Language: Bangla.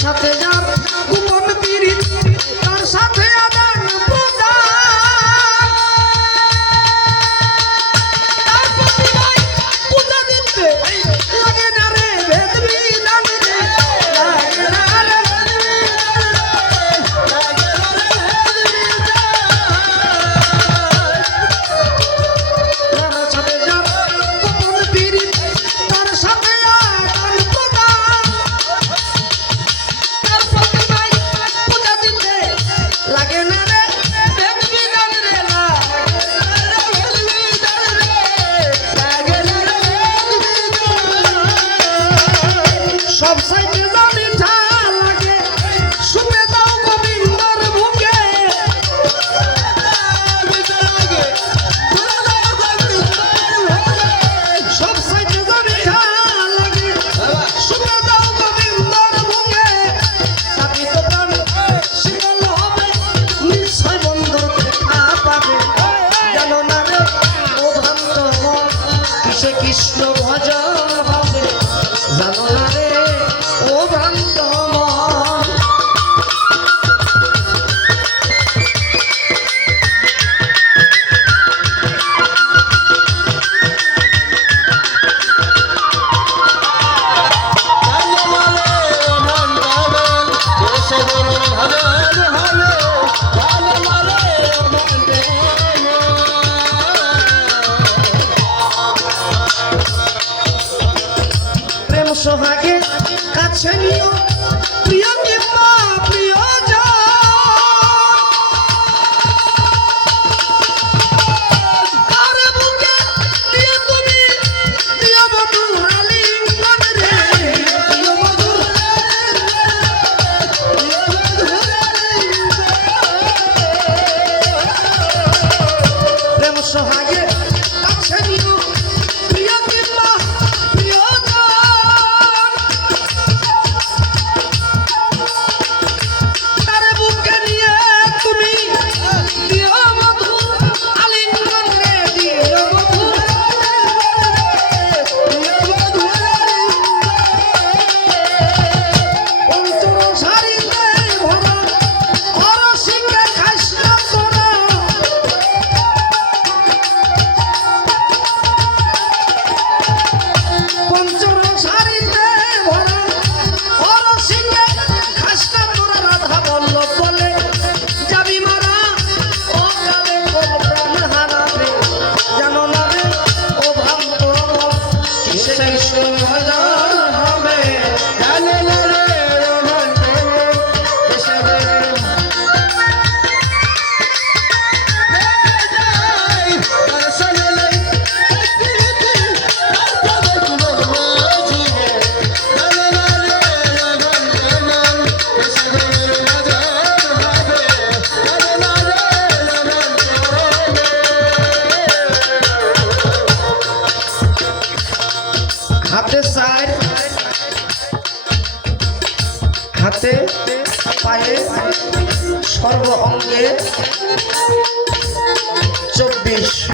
সাথে যার গোপন পীড়িত তার সাথে আদান প্রদান তার প্রতিভায় পূজা দিতে লাগে না রে ভেদ বিধান রে লাগে না রে তার সাথে যার গোপন পীড়িত তার সাথে আদান প্রদান তার প্রতিভায় পূজা দিতে লাগে না রে ভেদ বিধান রে লাগে না রে সব সাইডে জানি ঝা লাগে শুনে দাও গোবিন্দর বুকে সব সাইডে জানি ঝা লাগে শুনে দাও গোবিন্দর বুকে তাকে তো প্রাণ শীতল হবে নিশ্চয় বন্ধুর দেখা পাবে জানো না রে ও ভ্রান্ত মন কিসে কৃষ্ণ ভজন হবে জানো না রে ও ভ্রান্ত মন প্রেম সোহাগে কাছে নিও প্রিয় কিংবা প্রিয়জন কার বুকে দিয়ে তুমি প্রিয় বধূর আলিঙ্গন রে প্রিয় বধূর প্রেম সোহাগে কাছে নিও প্রিয় কিংবা প্রিয়জন তার বুকে নিয়ে তুমি দিও মধু আলিঙ্গন রে দিও মধু অন্তর সারিতে ভরা অরসিকে খাস না তোরা পঞ্চর সারিতে ভরা অরসিকে খাস না তোরা রাধা বল্লভ বলে যাবি মারা ও কালে কোন প্রাণ হারাবে জানো না রে ও ভ্রান্ত মন কিসে কৃষ্ণ ভজন হবে জানো না রে ও ভ্রান্ত মন কিসে হাতে সার হাতে পায়ে সর্ব অঙ্গে 24